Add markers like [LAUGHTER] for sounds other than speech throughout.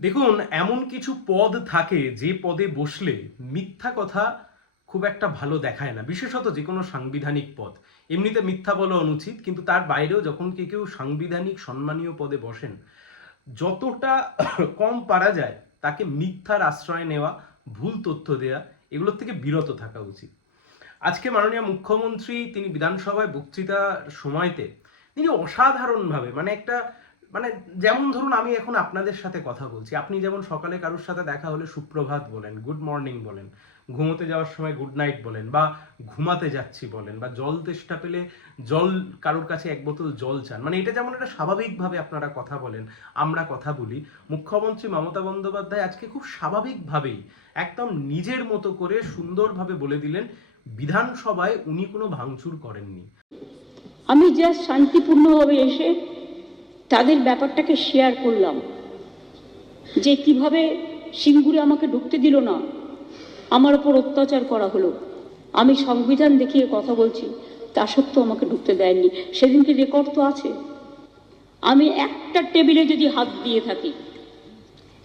দেখুন, এমন কিছু পদ থাকে যে পদে বসলে মিথ্যা কথা খুব একটা ভালো দেখায় না। বিশেষত যে কোনো সাংবিধানিক পদ। এমনিতে মিথ্যা বলা অনুচিত, কিন্তু তার বাইরেও যখন কেউ কেউ সাংবিধানিক সম্মানীয় পদে বসেন, যতটা [COUGHS] কম পারা যায় তাকে মিথ্যার আশ্রয় নেওয়া, ভুল তথ্য দেওয়া এগুলোর থেকে বিরত থাকা উচিত। আজকে মাননীয় মুখ্যমন্ত্রী, তিনি বিধানসভায় বক্তৃতার সময়তে, তিনি অসাধারণভাবে মানে একটা মানে যেমন ধরুন আমি এখন আপনাদের সাথে কথা বলছি, আপনি যেমন সকালে কারোর সাথে দেখা হলে সুপ্রভাত বলেন গুড মর্নিং বলেন, ঘুমোতে যাওয়ার সময় গুড নাইট বলেন, বা ঘুমাতে যাচ্ছি বলেন, বা জল তেষ্টা পেলে জল কারোর কাছে এক বোতল জল চান মানে এটা যেমন একটা স্বাভাবিকভাবে আপনারা কথা বলেন, আমরা কথা বলি, মুখ্যমন্ত্রী মমতা বন্দ্যোপাধ্যায় আজকে খুব স্বাভাবিকভাবেই একদম নিজের মতো করে সুন্দরভাবে বলে দিলেন, বিধানসভায় উনি কোনো ভাঙচুর করেননি। আমি জাস্ট শান্তিপূর্ণভাবে এসে তাদের ব্যাপারটাকে শেয়ার করলাম। যে কীভাবে সিঙ্গুরে আমাকে ঢুকতে দিল না, আমার ওপর অত্যাচার করা হলো। আমি সংবিধান দেখিয়ে কথা বলছি, তা সত্ত্বেও আমাকে ঢুকতে দেয়নি। সেদিনকে রেকর্ড তো আছে। আমি একটা টেবিলে যদি হাত দিয়ে থাকি,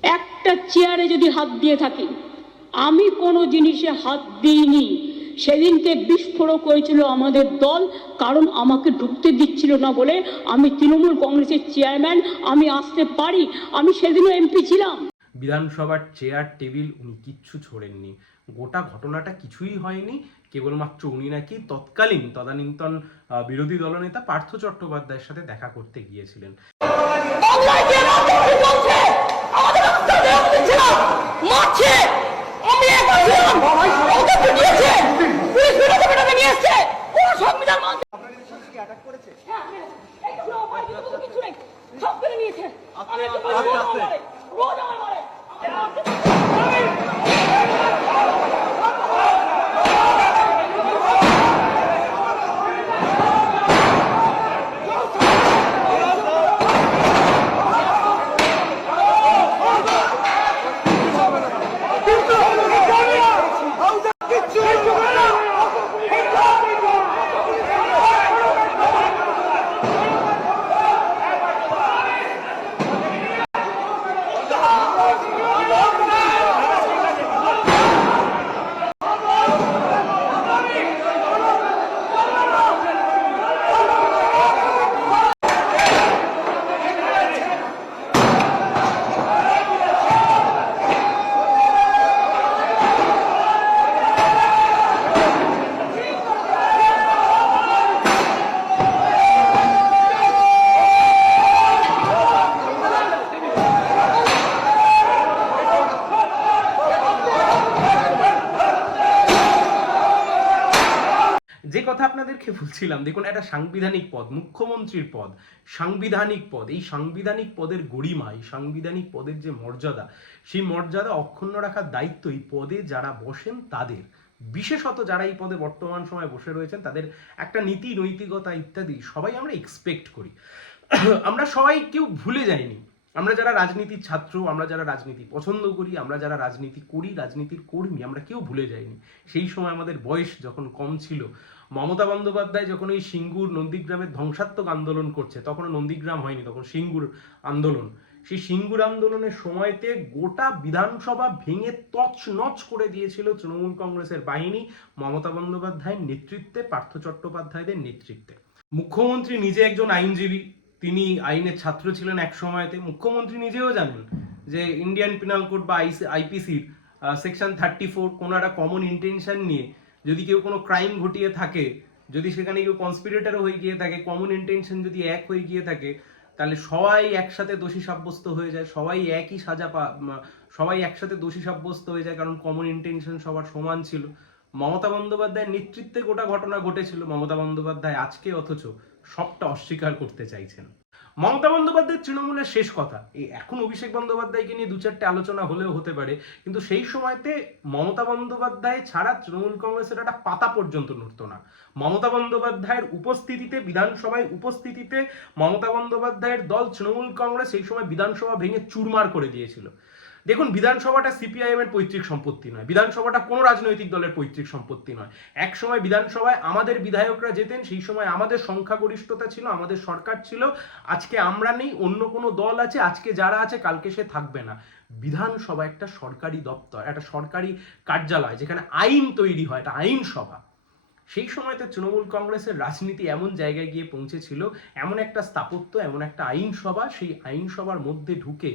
একটা চেয়ারে যদি হাত দিয়ে থাকি, আমি কোনো জিনিসে হাত দিইনি। সেদিনকে বিস্ফোরক হয়েছিল আমাদের দল কারণ আমাকে ঢুকতে দিচ্ছিল না বলে আমি তৃণমূল কংগ্রেসের চেয়ারম্যান আমি আসতে পারি আমি সেদিনও এমপি ছিলাম। বিধানসভার চেয়ার টেবিল উনি কিচ্ছু ছোড়েননি। গোটা ঘটনাটা কিছুই হয়নি কেবলমাত্র উনি নাকি তৎকালীন তদানীন্তন বিরোধী দলনেতা পার্থ চট্টোপাধ্যায়ের সাথে দেখা করতে গিয়েছিলেন। যে রাজনীতি চলছে আমাদের রাস্তা দেওয়া দিচ্ছে না মারছে আমি একা ছিলাম ওকে পিটিয়েছে পুলিশ পিটাতে পিটাতে নিয়ে এসছে কোন সংবিধান মানছে হ্যাঁ, কিছু নেই। সব করে নিয়েছে। আপনাদেরকে বলছিলাম, দেখুন একটা সাংবিধানিক পদ, মুখ্যমন্ত্রীর পদ, সাংবিধানিক পদ, এই সাংবিধানিক পদের গরিমা এই সাংবিধানিক পদের যে মর্যাদা, সেই মর্যাদা অক্ষুণ্ণ রাখার দায়িত্ব এই পদে যারা বসেন তাদের। বিশেষত যারা এই পদে বর্তমান সময়ে বসে রয়েছেন, তাদের একটা নীতি, নৈতিকতা ইত্যাদি সবাই আমরা এক্সপেক্ট করি। আমরা সবাই কেউ ভুলে যাইনি। আমরা যারা রাজনীতির ছাত্র, আমরা যারা রাজনীতি পছন্দ করি, আমরা যারা রাজনীতি করি, রাজনীতির কর্মী, আমরা কেউ ভুলে যাইনি। সেই সময় আমাদের বয়স যখন কম ছিল, মমতা বন্দ্যোপাধ্যায় যখন ওই সিঙ্গুর নন্দীগ্রামের ধ্বংসাত্মক আন্দোলন করছে তখন নন্দীগ্রাম হয়নি, তখন সিঙ্গুর আন্দোলন। সেই সিঙ্গুর আন্দোলনের সময়তে গোটা বিধানসভা ভেঙে তছ নচ করে দিয়েছিল তৃণমূল কংগ্রেসের বাহিনী, মমতা বন্দ্যোপাধ্যায়ের নেতৃত্বে, পার্থ চট্টোপাধ্যায়দের নেতৃত্বে। মুখ্যমন্ত্রী নিজে একজন আইনজীবী তিনি আইনের ছাত্র ছিলেন এক সময়তে। মুখ্যমন্ত্রী নিজেও জানেন যে ইন্ডিয়ান পিনাল কোড বা আইপিসির সেকশন থার্টি ফোর কোনো একটা কমন ইন্টেনশন নিয়ে যদি কেউ কোনো ক্রাইম ঘটিয়ে থাকে, যদি সেখানে কেউ কনস্পিরেটর হয়ে গিয়ে থাকে কমন ইন্টেনশন যদি এক হয়ে গিয়ে থাকে, তাহলে সবাই একসাথে দোষী সাব্যস্ত হয়ে যায়, সবাই একই সাজা পা সবাই একসাথে দোষী সাব্যস্ত হয়ে যায় কারণ কমন ইন্টেনশন সবার সমান ছিল। মমতা বন্দ্যোপাধ্যায়ের নেতৃত্বে গোটা ঘটনা ঘটেছিল, মমতা বন্দ্যোপাধ্যায় আজকে অথচ সবটা অস্বীকার করতে চাইছেন। মমতা বন্দ্যোপাধ্যায়ের তৃণমূলের শেষ কথা। এই এখন অভিষেক বন্দ্যোপাধ্যায়কে নিয়ে দু চারটে আলোচনা হলেও হতে পারে, কিন্তু সেই সময়তে মমতা বন্দ্যোপাধ্যায় ছাড়া তৃণমূল কংগ্রেসের একটা পাতা পর্যন্ত নড়ত না। মমতা বন্দ্যোপাধ্যায়ের উপস্থিতিতে, বিধানসভায় উপস্থিতিতে মমতা বন্দ্যোপাধ্যায়ের দল তৃণমূল কংগ্রেস সেই সময় বিধানসভা ভেঙে চুরমার করে দিয়েছিল। দেখুন, বিধানসভাটা সিপিআইএম এর পৈতৃক সম্পত্তি নয়, বিধানসভাটা কোনো রাজনৈতিক দলের পৈতৃক সম্পত্তি নয়। এক সময় বিধানসভায় আমাদের বিধায়করা যেতেন, সেই সময় আমাদের সংখ্যাগরিষ্ঠতা ছিল, আমাদের সরকার ছিল, আজকে আমরা নেই, অন্য কোনো দল আছে, আজকে যারা আছে, কালকে সে থাকবে না। বিধানসভা একটা সরকারি দপ্তর, একটা সরকারি কার্যালয়, যেখানে আইন তৈরি হয়, একটা আইনসভা সেই সময়তে তৃণমূল কংগ্রেসের রাজনীতি এমন জায়গায় গিয়ে পৌঁছেছিল, এমন একটা স্থাপত্য, এমন একটা আইনসভা সেই আইনসভার মধ্যে ঢুকে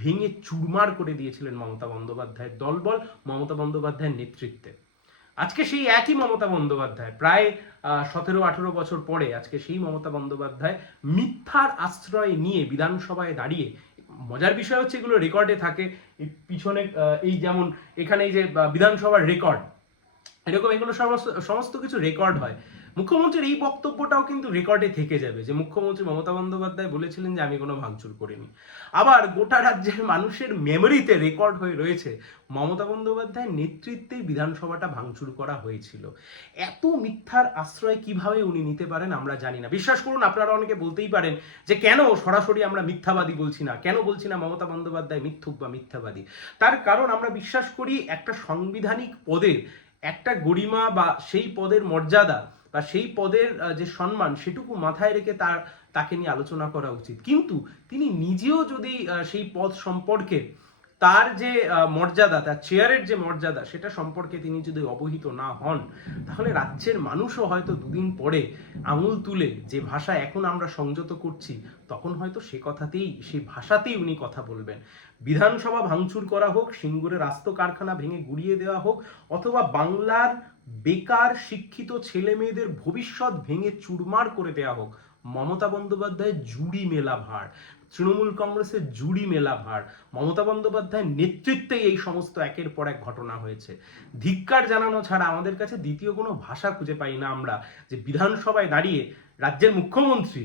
ভেঙে চুরমার করে দিয়েছিলেন মমতা বন্দ্যোপাধ্যায়ের দলবল মমতা বন্দ্যোপাধ্যায়ের নেতৃত্বে। আজকে সেই একই মমতা বন্দ্যোপাধ্যায়, প্রায় সতেরো, আঠেরো বছর পরে আজকে সেই মমতা বন্দ্যোপাধ্যায় মিথ্যার আশ্রয় নিয়ে বিধানসভায় দাঁড়িয়ে, মজার বিষয় হচ্ছে এগুলো রেকর্ডে থাকে পিছনে এই যেমন এখানে এই যে বিধানসভার রেকর্ড, এরকম এগুলো সমস্ত সমস্ত কিছু রেকর্ড হয়। মুখ্যমন্ত্রীর এই বক্তব্যটাও কিন্তু রেকর্ডে থেকে যাবে যে মুখ্যমন্ত্রী মমতা বন্দ্যোপাধ্যায় বলেছিলেন যে, আমি কোনো ভাঙচুর করিনি। আবার গোটা রাজ্যের মানুষের মেমোরিতে রেকর্ড হয়ে রয়েছে, মমতা বন্দ্যোপাধ্যায়ের নেতৃত্বেই বিধানসভাটা ভাঙচুর করা হয়েছিল। এত মিথ্যার আশ্রয় কীভাবে উনি নিতে পারেন আমরা জানি না। বিশ্বাস করুন, আপনারা অনেকে বলতেই পারেন যে, কেন সরাসরি আমরা মিথ্যাবাদী বলছি না? কেন বলছি না মমতা বন্দ্যোপাধ্যায় মিথ্যুক বা মিথ্যাবাদী? তার কারণ আমরা বিশ্বাস করি একটা সাংবিধানিক পদের, একটা গরিমা বা সেই পদের মর্যাদা বা সেই পদের যে সম্মান সেটুকু মাথায় রেখে তার, তাকে নিয়ে আলোচনা করা উচিত। কিন্তু তিনি নিজেও যদি সেই পদ সম্পর্কে তার যে মর্যাদা, তার চেয়ারের যে মর্যাদা, সেটা সম্পর্কে তিনি যদি অবহিত না হন, তাহলে রাজ্যের মানুষও হয়তো দুদিন পরে আঙুল তুলে যে ভাষা এখন আমরা সংযত করছি, তখন হয়তো সে কথাতেই সেই ভাষাতেই উনি কথা বলবেন। বিধানসভা ভাঙচুর করা হোক সিঙ্গুরের আস্ত কারখানা ভেঙে গুড়িয়ে দেওয়া হোক, অথবা বাংলার বেকার শিক্ষিত ছেলে মেয়েদের ভবিষ্যৎ ভেঙে চুরমার করে দেওয়া হোক, মমতা বন্দ্যোপাধ্যায়ের জুড়ি মেলা ভার। তৃণমূল কংগ্রেসের জুড়ি মেলা ভার। মমতা বন্দ্যোপাধ্যায়ের নেতৃত্বেই এই সমস্ত একের পর এক ঘটনা হয়েছে। ধিক্কার জানানো ছাড়া আমাদের কাছে দ্বিতীয় কোনো ভাষা খুঁজে পাই না আমরা যে বিধানসভায় দাঁড়িয়ে রাজ্যের মুখ্যমন্ত্রী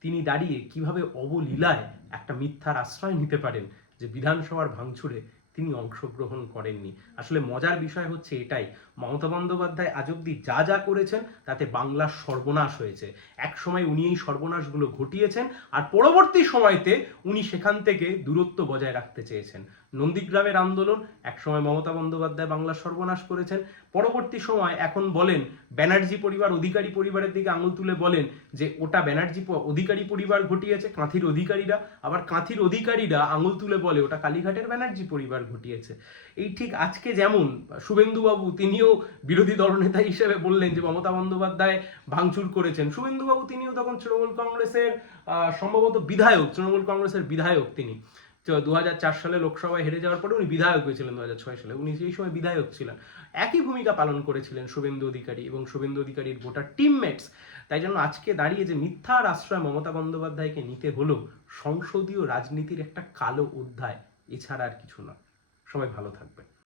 তিনি দাঁড়িয়ে কীভাবে অবলীলায় একটা মিথ্যার আশ্রয় নিতে পারেন যে বিধানসভার ভাঙচুরে তিনি অংশগ্রহণ করেননি। আসলে মজার বিষয় হচ্ছে এটাই, মমতা বন্দ্যোপাধ্যায় আজ অব্দি যা যা করেছেন তাতে বাংলার সর্বনাশ হয়েছে। এক সময় উনি এই সর্বনাশগুলো ঘটিয়েছেন আর পরবর্তী সময়তে উনি সেখান থেকে দূরত্ব বজায় রাখতে চেয়েছেন। নন্দীগ্রামের আন্দোলন, একসময় মমতা বন্দ্যোপাধ্যায় বাংলার সর্বনাশ করেছেন। পরবর্তী সময় এখন বলেন, ব্যানার্জি পরিবার, অধিকারী পরিবারের দিকে আঙুল তুলে বলেন যে, ওটা ব্যানার্জি অধিকারী পরিবার ঘটিয়েছে, কাঁথির অধিকারীরা। আবার কাঁথির অধিকারীরা আঙুল তুলে বলে, ওটা কালীঘাটের ব্যানার্জি পরিবার ঘটিয়েছে। এই ঠিক আজকে যেমন শুভেন্দুবাবু, তিনিও বিরোধী দলনেতা হিসেবে বললেন যে, মমতা বন্দ্যোপাধ্যায় ভাঙচুর করেছেন। শুভেন্দুবাবু তিনিও তখন তৃণমূল কংগ্রেসের সম্ভবত বিধায়ক, তৃণমূল কংগ্রেসের বিধায়ক তিনি। দু হাজার চার সালে লোকসভায় হেরে যাওয়ার পরে উনি বিধায়ক হয়েছিলেন দু হাজার ছয় সালে। উনি সেই সময় বিধায়ক ছিলেন। একই ভূমিকা পালন করেছিলেন শুভেন্দু অধিকারী এবং শুভেন্দু অধিকারীর গোটা টিমমেটস তাই জন্য আজকে দাঁড়িয়ে যে মিথ্যার আশ্রয় মমতা বন্দ্যোপাধ্যায়কে নিতে হলো, সংসদীয় রাজনীতির একটা কালো অধ্যায়, এছাড়া আর কিছু না সবাই ভালো থাকবেন।